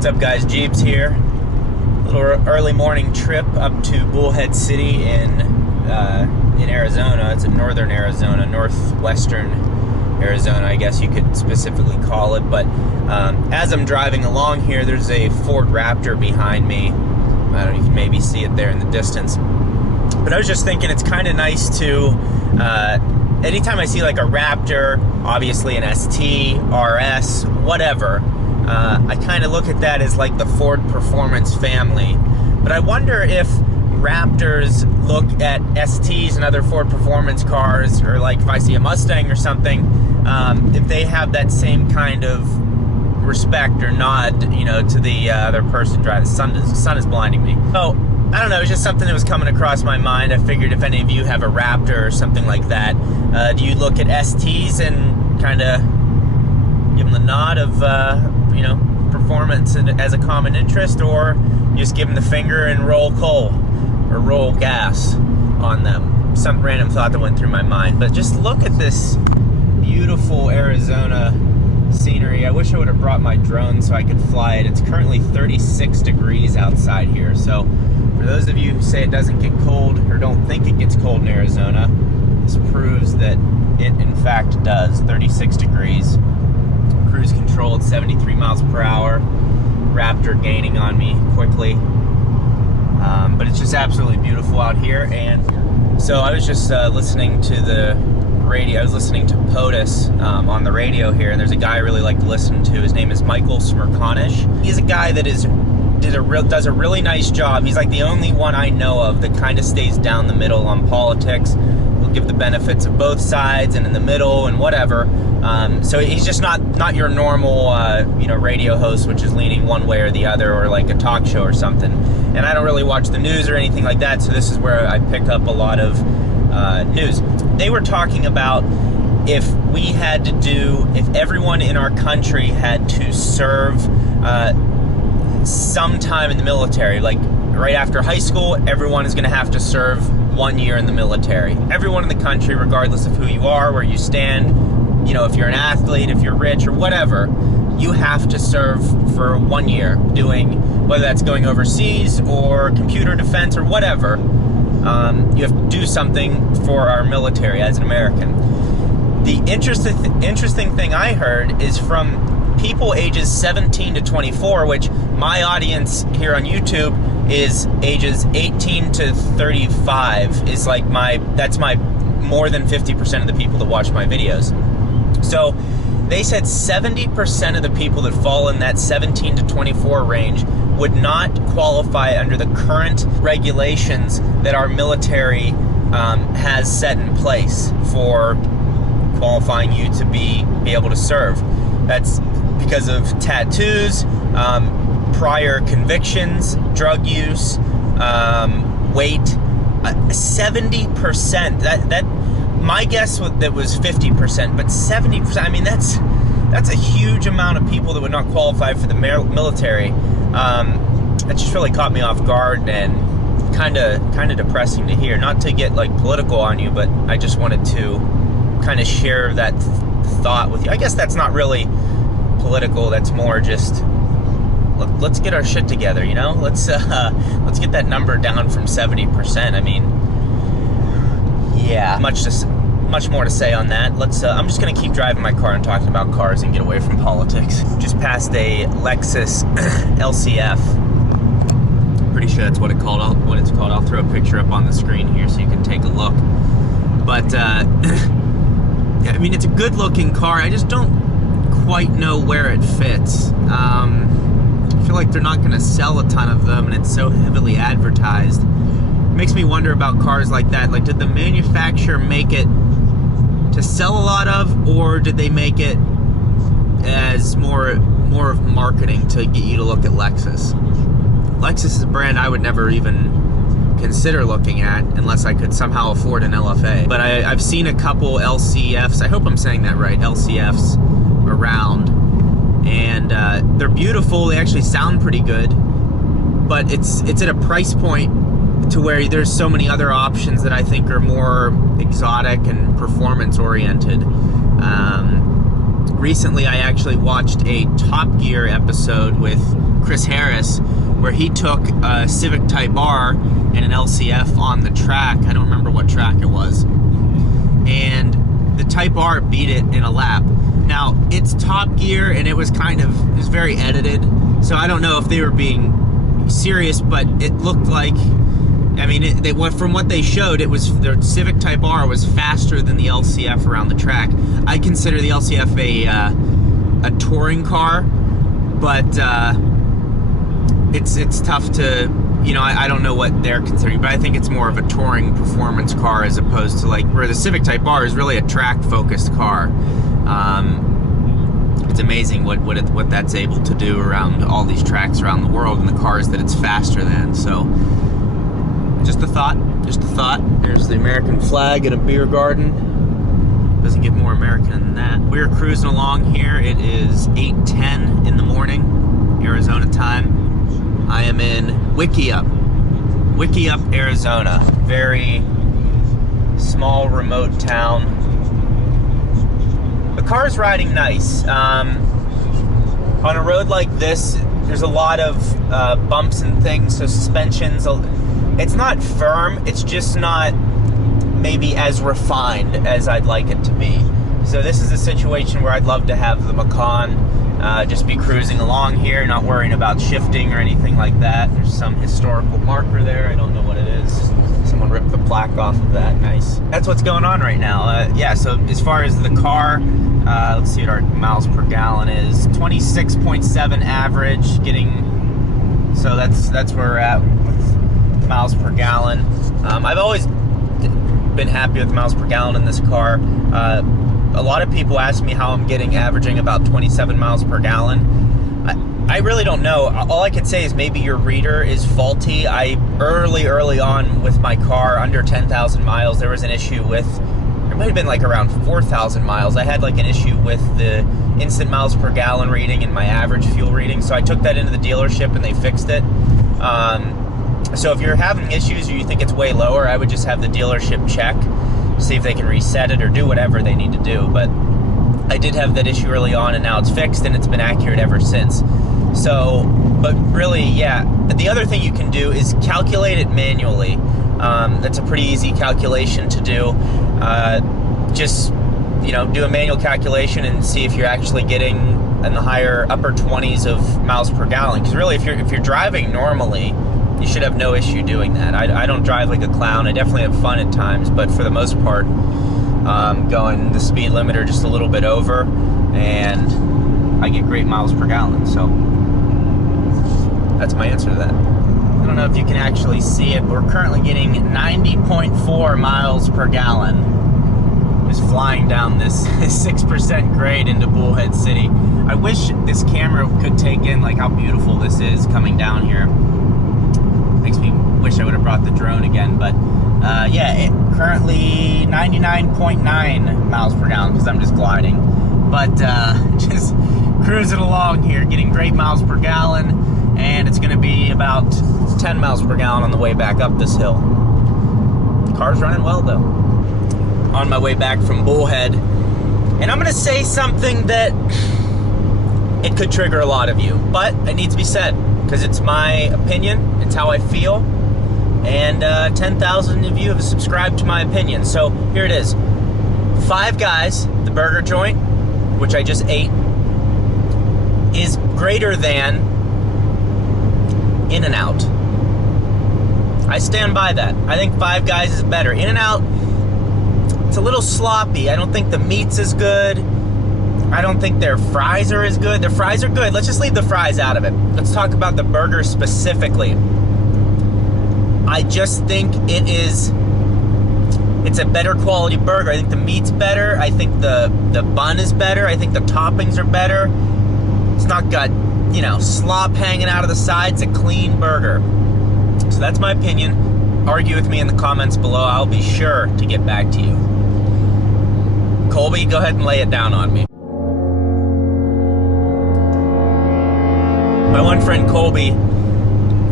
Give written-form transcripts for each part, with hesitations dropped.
What's up, guys? Jeeps here. Little early morning trip up to Bullhead City in Arizona. It's in northern Arizona, northwestern Arizona, I guess you could specifically call it. But as I'm driving along here, there's a Ford Raptor behind me. I don't know, you can maybe see it there in the distance. But I was just thinking it's kind of nice to, anytime I see like a Raptor, obviously an ST, RS, whatever, I kind of look at that as like the Ford Performance family. But I wonder if Raptors look at STs and other Ford Performance cars, or like if I see a Mustang or something, if they have that same kind of respect or nod, you know, to the other person driving. The sun is blinding me. So, I don't know, it was just something that was coming across my mind. I figured if any of you have a Raptor or something like that, do you look at STs and kind of give them the nod of, you know, performance as a common interest, or you just give them the finger and roll coal or roll gas on them? Some random thought that went through my mind. But just look at this beautiful Arizona scenery. I wish I would have brought my drone so I could fly it. It's currently 36 degrees outside here. So for those of you who say it doesn't get cold or don't think it gets cold in Arizona, this proves that it in fact does. 36 degrees. Cruise control at 73 miles per hour. Raptor gaining on me quickly. But it's just absolutely beautiful out here. And so I was just listening to the radio. I was listening to POTUS on the radio here, and there's a guy I really like to listen to. His name is Michael Smerconish. He's a guy that does a really nice job. He's like the only one I know of that kind of stays down the middle on politics. He'll give the benefits of both sides and in the middle and whatever. So he's just not your normal you know, radio host, which is leaning one way or the other, or like a talk show or something. And I don't really watch the news or anything like that, so this is where I pick up a lot of news. They were talking about if everyone in our country had to serve sometime in the military, like right after high school, everyone is going to have to serve 1 year in the military. Everyone in the country, regardless of who you are, where you stand, you know, if you're an athlete, if you're rich or whatever, you have to serve for 1 year doing, whether that's going overseas or computer defense or whatever. You have to do something for our military as an American. The interesting thing I heard is from people ages 17 to 24, which my audience here on YouTube is ages 18 to 35, is like that's my more than 50% of the people that watch my videos. So they said 70% of the people that fall in that 17 to 24 range would not qualify under the current regulations that our military has set in place for qualifying you to be able to serve. That's because of tattoos, prior convictions, drug use, weight. 70%. That my guess that was 50%, but 70%. I mean, that's a huge amount of people that would not qualify for the military. That just really caught me off guard and kind of depressing to hear. Not to get like political on you, but I just wanted to kind of share that thought with you. I guess that's not really political. That's more just let's get our shit together, you know. Let's get that number down from 70%. I mean, yeah, much more to say on that. I'm just gonna keep driving my car and talking about cars and get away from politics. Just passed a Lexus LCF. Pretty sure that's what it's called. I'll throw a picture up on the screen here so you can take a look. But I mean, it's a good looking car. I just don't quite know where it fits. I feel like they're not going to sell a ton of them, and it's so heavily advertised. It makes me wonder about cars like that. Like, did the manufacturer make it to sell a lot of, or did they make it as more of marketing to get you to look at Lexus? Lexus is a brand I would never even consider looking at unless I could somehow afford an LFA. But I've seen a couple LCFs, I hope I'm saying that right, LCFs around, and they're beautiful. They actually sound pretty good, but it's at a price point to where there's so many other options that I think are more exotic and performance oriented. recently I actually watched a Top Gear episode with Chris Harris where he took a Civic Type R and an LCF on the track. I don't remember what track it was. And the Type R beat it in a lap. Now, it's Top Gear, and it was very edited, so I don't know if they were being serious, but it looked like, I mean, from what they showed, the Civic Type R was faster than the LCF around the track. I consider the LCF a touring car, but it's tough to, I don't know what they're considering, but I think it's more of a touring performance car as opposed to where the Civic Type R is really a track-focused car. It's amazing what that's able to do around all these tracks around the world and the cars that it's faster than. So, just a thought. There's the American flag in a beer garden. Doesn't get more American than that. We're cruising along here. It is 8:10 in the morning, Arizona time. I am in Wickiup, Arizona. Very small, remote town. The car's riding nice. On a road like this, there's a lot of bumps and things, so suspension's, it's not firm, it's just not maybe as refined as I'd like it to be. So this is a situation where I'd love to have the Macan just be cruising along here, not worrying about shifting or anything like that. There's some historical marker there, I don't know what it is. Someone ripped the plaque off of that, nice. That's what's going on right now. Yeah, so as far as the car, let's see what our miles per gallon is. 26.7 average, so that's where we're at with miles per gallon. I've always been happy with miles per gallon in this car. A lot of people ask me how I'm averaging about 27 miles per gallon. I really don't know. All I can say is maybe your reader is faulty. Early on with my car, under 10,000 miles, there was an issue with, it might have been around 4,000 miles. I had an issue with the instant miles per gallon reading and my average fuel reading. So I took that into the dealership and they fixed it. So if you're having issues or you think it's way lower, I would just have the dealership check, see if they can reset it or do whatever they need to do. But I did have that issue early on and now it's fixed and it's been accurate ever since. So, but really, yeah, the other thing you can do is calculate it manually. That's a pretty easy calculation to do. Just, do a manual calculation and see if you're actually getting in the higher upper 20s of miles per gallon. Because really, if you're driving normally, you should have no issue doing that. I don't drive like a clown. I definitely have fun at times, but for the most part, going the speed limit or just a little bit over, and I get great miles per gallon. So that's my answer to that. I don't know if you can actually see it, but we're currently getting 90.4 miles per gallon. Just flying down this 6% grade into Bullhead City. I wish this camera could take in how beautiful this is coming down here. Makes me wish I would have brought the drone again, but yeah, currently 99.9 miles per gallon because I'm just gliding. But just cruising along here, getting great miles per gallon, and it's going to be about 10 miles per gallon on the way back up this hill. Car's running well though. On my way back from Bullhead, and I'm going to say something that it could trigger a lot of you, but it needs to be said because it's my opinion, it's how I feel, and 10,000 of you have subscribed to my opinion. So here it is. Five Guys, the burger joint, which I just ate, is greater than In-N-Out. I stand by that. I think Five Guys is better. In-N-Out, it's a little sloppy. I don't think the meat's as good. I don't think their fries are as good. Their fries are good. Let's just leave the fries out of it. Let's talk about the burger specifically. I just think it's a better quality burger. I think the meat's better. I think the bun is better. I think the toppings are better. It's not got, slop hanging out of the sides. It's a clean burger. So that's my opinion. Argue with me in the comments below. I'll be sure to get back to you. Colby, go ahead and lay it down on me. My one friend Colby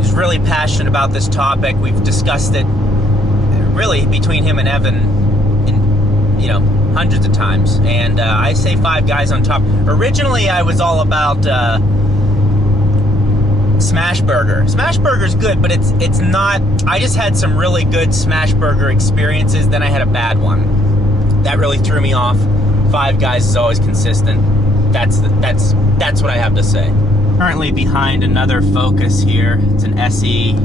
is really passionate about this topic. We've discussed it really between him and Evan, in, hundreds of times. And I say Five Guys on top. Originally, I was all about Smash Burger. Smash Burger's good, but it's not. I just had some really good Smash Burger experiences. Then I had a bad one that really threw me off. Five Guys is always consistent. That's what I have to say. Currently behind another Focus here. It's an SE.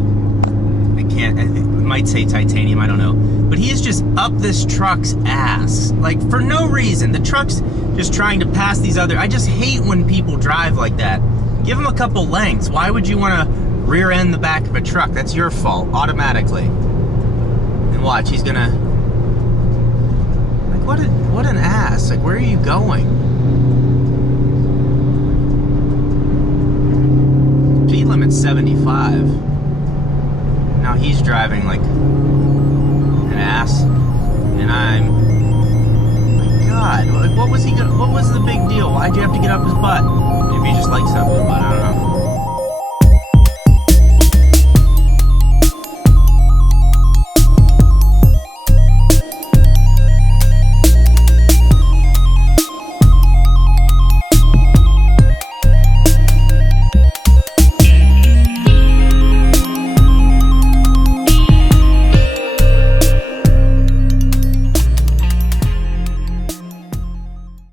It might say titanium, I don't know. But he is just up this truck's ass. Like, for no reason. The truck's just trying to pass these other... I just hate when people drive like that. Give them a couple lengths. Why would you want to rear end the back of a truck? That's your fault, automatically. And watch, he's gonna... Like, what an ass. Like, where are you going? Speed limit's 75. Now he's driving like an ass, and I'm, my God, what was the big deal? Why'd you have to get up his butt? Maybe he just likes something, but I don't know.